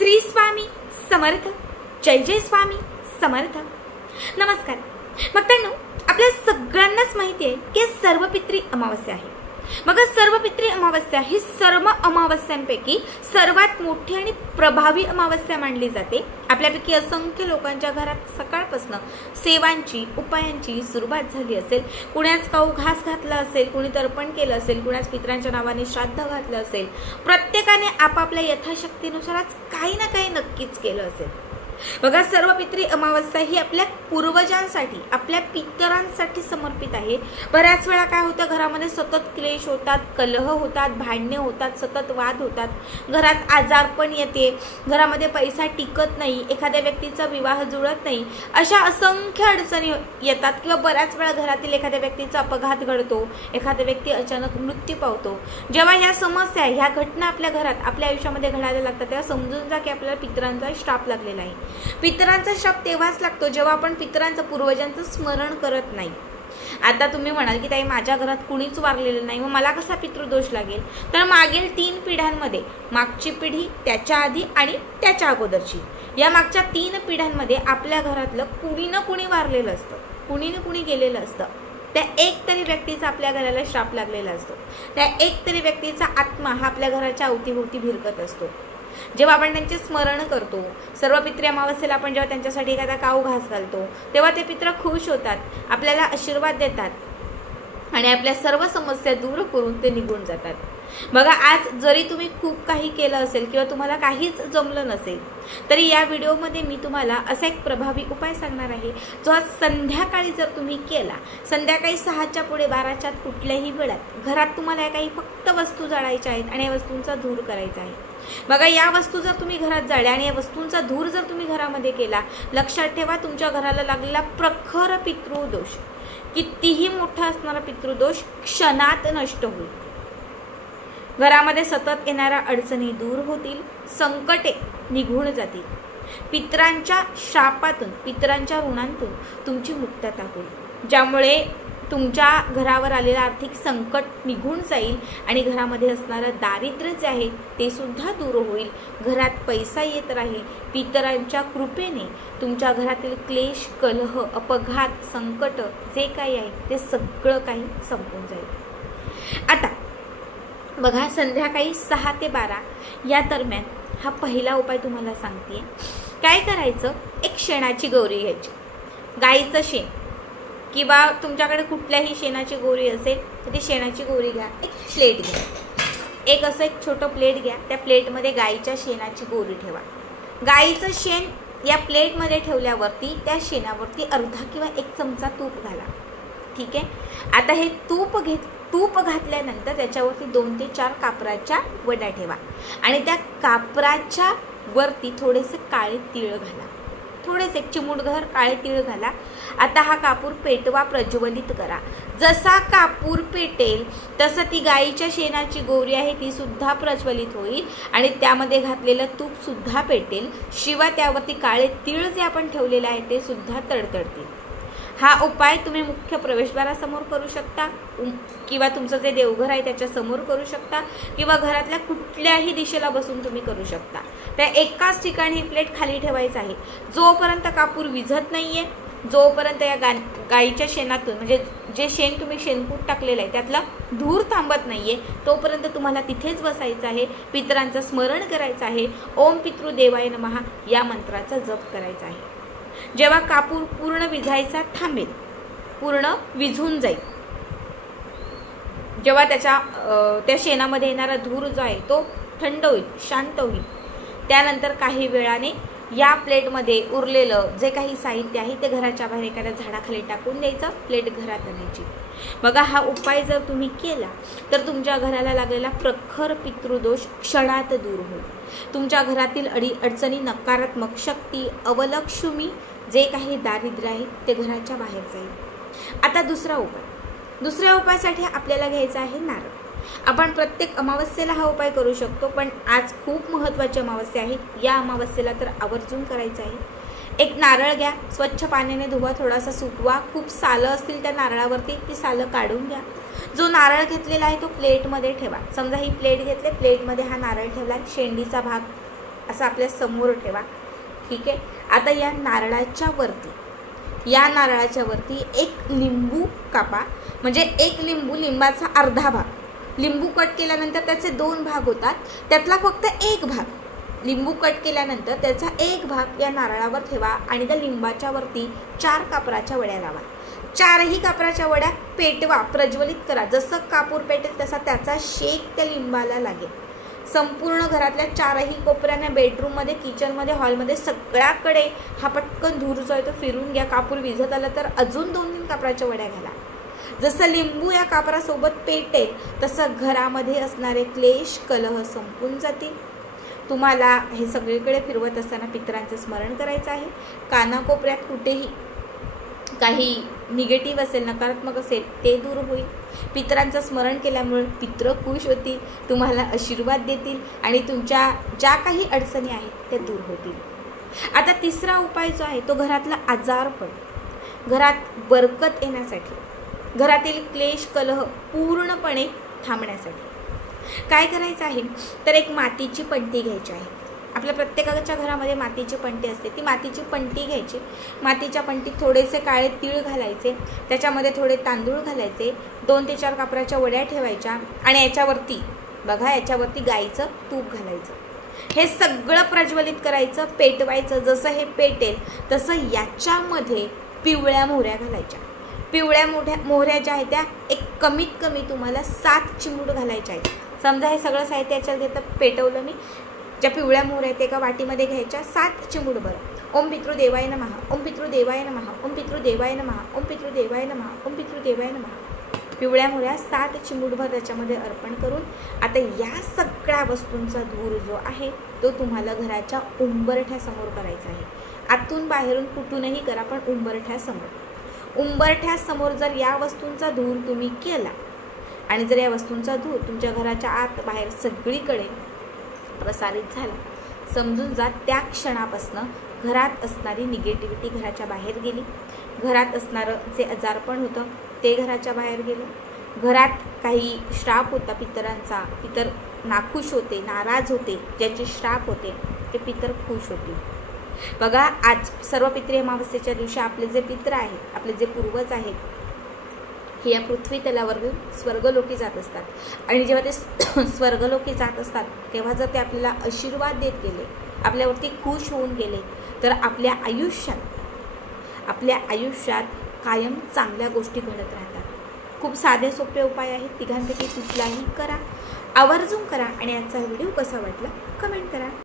श्री स्वामी समर्थ, जय जय स्वामी समर्थ। नमस्कार भक्तांनो, आपल्या सगळ्यांनाच माहिती आहे की सर्वपित्री अमावस्या आहे। मग सर्वपित्री अमावस्या ही सर्व अमावस्यांपैकी सर्वात मोठी आणि प्रभावी अमावस्या मानली जाते। आपल्यापैकी असंख्य लोकांच्या घरात सकाळपासून सेवांची उपायांची सुरुवात झाली असेल, कुणाच काऊ घास घातला असेल, कुणी तर्पण केलं असेल, कुणाच पितरांच्या नावाने श्राद्ध घातलं असेल। प्रत्येकाने आपापल्या यथाशक्तीनुसारच काही ना काही नक्कीच केलं असेल। बघा, सर्वपित्री अमावस्या ही आपल्या पूर्वजांसाठी, आपल्या पितरांसाठी समर्पित आहे। बऱ्याच वेळा काय होतं, घरामध्ये सतत क्लेश होतात, कलह होतात, भांडणे होतात, सतत वाद होतात, घरात आजारपण येते, घरामध्ये पैसा टिकत नाही, एखाद्या व्यक्तीचा विवाह जुळत नाही, अशा असंख्य अडचणी येतात। किंवा बऱ्याच वेळा घरातील एखाद्या व्यक्तीचा अपघात घडतो, एखादा व्यक्ती अचानक मृत्यू पावतो। जेव्हा ह्या समस्या, ह्या घटना आपल्या घरात, आपल्या आयुष्यामध्ये घडायला लागतात, तेव्हा समजून जा की आपल्याला पितरांचा श्राप लागलेला आहे। पितरांचा श्राप तेव्हाच लागतो जेव्हा आपण पितरांचं, पूर्वजांचं स्मरण करत नाही। आता तुम्ही म्हणाल की ताई, माझ्या घरात कुणीच वारलेलं नाही, मग मला कसा पितृदोष लागेल? तर मागील 3 पिढ्यांमध्ये, मागची पिढी, त्याच्या आधी आणि त्याच्या अगोदरची, या मागच्या 3 पिढ्यांमध्ये आपल्या घरातलं कुणी ना कुणी वारलेलं असतं, कुणी ना कुणी गेलेलं असतं। त्या एक तरी व्यक्तीचा आपल्या घराला श्राप लागलेला असतो। त्या एक तरी व्यक्तीचा आत्मा हा आपल्या घराच्या अवतीभोवती भिरकत असतो। जेव्हा आपण त्यांचे स्मरण करतो, सर्वपित्री अमावस्येला आपण जेव्हा त्यांच्यासाठी एखादा काऊ घास घालतो, तेव्हा ते पित्र खुश होतात, आपल्याला आशीर्वाद देतात आणि आपल्या सर्व समस्या दूर करून ते निघून जातात। बघा, आज जरी तुम्ही खूप काही केलं असेल किंवा तुम्हाला काहीच जमलं नसेल, तरी या व्हिडिओमध्ये मी तुम्हाला असा एक प्रभावी उपाय सांगणार आहे, जो आज संध्याकाळी जर तुम्ही केला, संध्याकाळी 6च्या पुढे 12च्या कुठल्याही वेळात घरात तुम्हाला काही फक्त वस्तू जाळायच्या आहेत आणि या वस्तूंचा धूर करायचा आहे। बघा, या वस्तू जर तुम्ही घरात जाळल्या आणि या वस्तूंचा धूर जर तुम्ही घरामध्ये केला, लक्षात ठेवा, तुमच्या घराला लागलेला प्रखर पितृदोष, कितीही मोठा असणारा पितृदोष क्षणात नष्ट होईल। घरामध्ये सतत येणाऱ्या अडचणी दूर होतील, संकटे निघून जातील, पितरांच्या शापातून, पितरांच्या ऋणांतून तुमची मुक्तता होईल, ज्यामुळे तुमच्या घरावर आलेलं आर्थिक संकट निघून जाईल आणि घरामध्ये असणारं दारिद्र्य जे आहे ते सुद्धा दूर होईल। घरात पैसा येत राहील। पितरांच्या कृपेने तुमच्या घरातील क्लेश, कलह, अपघात, संकट जे काही आहे ते सगळं काही संपून जाईल। आता बघा, संध्याकाळी 6 ते 12 या दरम्यान हा पहिला उपाय तुम्हाला सांगते। काय करायचं, एक शेणाची गौरी घ्यायची, गाईचं शेण किंवा तुमच्याकडे कुठल्याही शेणाची गोरी असेल तर ती शेणाची गोरी घ्या। एक प्लेट घ्या, एक असं एक छोटं प्लेट घ्या, त्या प्लेटमध्ये गाईच्या शेणाची गोरी ठेवा। गाईचं शेण या प्लेटमध्ये ठेवल्यावरती त्या शेणावरती अर्धा किंवा 1 चमचा तूप घाला, ठीक आहे। आता हे तूप घातल्यानंतर त्याच्यावरती 2 ते 4 कापराच्या वड्या ठेवा आणि त्या कापराच्या वरती थोडेसे काळे तीळ घाला, थोडेसे चिमूटभर काळे तीळ घाला। आता हा कापूर पेटवा, प्रज्वलित करा। जसा कापूर पेटेल तसं ती गाईच्या शेणाची गोरी आहे ती सुद्धा प्रज्वलित होईल आणि त्यामध्ये घातलेलं तूप सुद्धा पेटेल, शिवाय त्यावरती काळे तीळ जे आपण ठेवलेले आहे ते सुद्धा तडतडतील। हा उपाय तुम्ही मुख्य प्रवेशद्वारासमोर करू शकता किंवा तुमचं जे देवघर आहे त्याच्या समोर करू शकता किंवा घरातल्या कुठल्याही दिशेला बसून तुम्ही करू शकता। त्या एकाच ठिकाणी ही प्लेट खाली ठेवायचं आहे। जोपर्यंत कापूर विझत नाहीये, जोपर्यंत या गाईच्या शेणातून, म्हणजे जे शेण तुम्ही शेणकूट टाकलेलं आहे त्यातला धूर थांबत नाहीये, तोपर्यंत तुम्हाला तिथेच बसायचं आहे, पितरांचं स्मरण करायचं आहे, ओम पितृदेवाय नमः या मंत्राचा जप करायचा आहे। जेव्हा कापूर पूर्ण विझायचा थांबेल, पूर्ण विझून जाईल, जेव्हा त्या शेणामध्ये येणारा धूर जो आहे तो थंड होईल, शांत होईल, त्यानंतर काही वेळाने या प्लेटमध्ये उरलेलं जे काही साहित्य आहे ते घराच्या बाहेर एखाद्या झाडाखाली टाकून द्यायचं, प्लेट घरात आणायची। बघा, हा उपाय जर तुम्ही केला तर तुमच्या घराला लागलेला प्रखर पितृदोष क्षणात दूर होईल। तुमच्या घरातील अडचणी, नकारात्मक शक्ती, अवलक्ष्मी, जे काही दारिद्र्य आहे ते घराच्या बाहेर जाईल। आता दुसऱ्या उपायासाठी आपल्याला घ्यायचा आहे नारळ। आपण प्रत्येक अमावस्येला हा उपाय करू शकतो, पण आज खूप महत्त्वाची अमावस्या आहे, या अमावस्येला तर आवर्जून करायचं आहे। एक नारळ घ्या, स्वच्छ पाण्याने धुवा, थोडासा सुकवा, खूप सालं असतील त्या नारळावरती ती सालं काढून घ्या। जो नारळ घेतलेला आहे तो प्लेटमध्ये ठेवा। समजा ही प्लेट घेतली, प्लेटमध्ये हा नारळ ठेवला, शेंडीचा भाग असं आपल्या समोर ठेवा. ठीक आहे. आता या नारळाच्या वरती एक लिंबू कापा. म्हणजे एक लिंबाचा अर्धा भाग. लिंबू कट केल्यानंतर त्याचे 2 भाग होतात, त्यातला फक्त एक भाग लिंबू कट केल्यानंतर त्याचा एक भाग या नारळावर ठेवा आणि त्या लिंबाच्या वरती 4 कापराच्या वड्या लावा. 4ही कापराच्या वड्या पेटवा, प्रज्वलित करा. जसं कापूर पेटेल तसा त्याचा शेक त्या लिंबाला लागेल. संपूर्ण घरातल्या 4ही कोपऱ्यांना, बेडरूममध्ये, किचनमध्ये, हॉलमध्ये सगळ्याकडे हा पटकन धूर जो आहे तो फिरून घ्या. कापूर विझत आला तर अजून 2-3 कापराच्या वड्या घाला. जसं लिंबू या कापरासोबत पेटेल तसं घरामध्ये असणारे क्लेश कलह संपून जातील. तुम्हाला हे सगळीकडे फिरवत असताना पितरांचं स्मरण करायचं आहे. कानाकोपऱ्यात कुठेही काही निगेटिव्ह असेल, नकारात्मक असेल ते दूर होईल. पितरांचं स्मरण केल्यामुळे पितृ खुश होतील, तुम्हाला आशीर्वाद देतील आणि तुमच्या ज्या काही अडचणी आहेत त्या दूर होतील. आता तिसरा उपाय जो आहे तो घरातला आजारपण, घरात बरकत येण्यासाठी, घरातील क्लेश कलह पूर्णपणे थांबण्यासाठी काय करायचं आहे तर एक मातीची पणती घ्यायची आहे. आपल्या प्रत्येकाच्या घरामध्ये मातीची पणती असते. ती मातीची पणती घ्यायची. मातीच्या पणतीत थोडेसे काळे तीळ घालायचे, त्याच्यामध्ये थोडे तांदूळ घालायचे, 2 ते 4 कापराच्या वड्या ठेवायच्या आणि याच्यावरती गाईचं तूप घालायचं. हे सगळं प्रज्वलित करायचं, पेटवायचं. जसं हे पेटेल तसं याच्यामध्ये पिवळ्या मोहऱ्या घालायच्या. पिवळ्या मोहऱ्या ज्या आहेत त्या एक कमीत कमी तुम्हाला 7 चिमूट घालायच्या आहेत. समजा हे सगळं साहित्य याच्यात घेतं, पेटवलं मी. ज्या पिवळ्या मोहऱ्या आहेत एका वाटीमध्ये घ्यायच्या, 7 चिमूट भर. ओम पितृदेवाय नमः, ओम पितृदेवाय नमः, ओम पितृदेवाय नमः, ओम पितृदेवाय नमः, ओम पितृदेवाय नमः. पिवळ्या मोहऱ्या 7 चिमूटभर त्याच्यामध्ये अर्पण करून आता या सगळ्या वस्तूंचा धूर जो आहे तो तुम्हाला घराच्या उंबरठ्यासमोर करायचा आहे. आतून बाहेरून कुठूनही करा, पण उंबरठ्यासमोर जर या वस्तूंचा धूर तुम्ही केला आणि जर या वस्तूंचा धूर तुमच्या घराच्या आत बाहेर सगळीकडे प्रसारित झाला, समजून जा त्या क्षणापासून घरात असणारी निगेटिव्हिटी घराच्या बाहेर गेली. घरात असणारं जे आजारपण होतं ते घराच्या बाहेर गेलं. घरात काही श्राप होता पितरांचा, पितर नाखुश होते, नाराज होते, ज्याचे श्राप होते ते पितर खुश होतील. बघा, आज सर्व पितृ अमावस्येच्या दिवशी आपले जे पित्र आहेत, आपले जे पूर्वज आहेत, हे या पृथ्वी तलावरून स्वर्गलोकी जात असतात आणि जेव्हा ते स्वर्गलोकी जात असतात तेव्हा जर ते आपल्याला आशीर्वाद देत गेले, आपल्यावरती खुश होऊन गेले तर आपल्या आयुष्यात कायम चांगल्या गोष्टी घडत राहतात. खूप साधे सोपे उपाय आहेत. तिघांपैकी कुठलाही करा, आवर्जून करा आणि आजचा व्हिडिओ कसा वाटला कमेंट करा.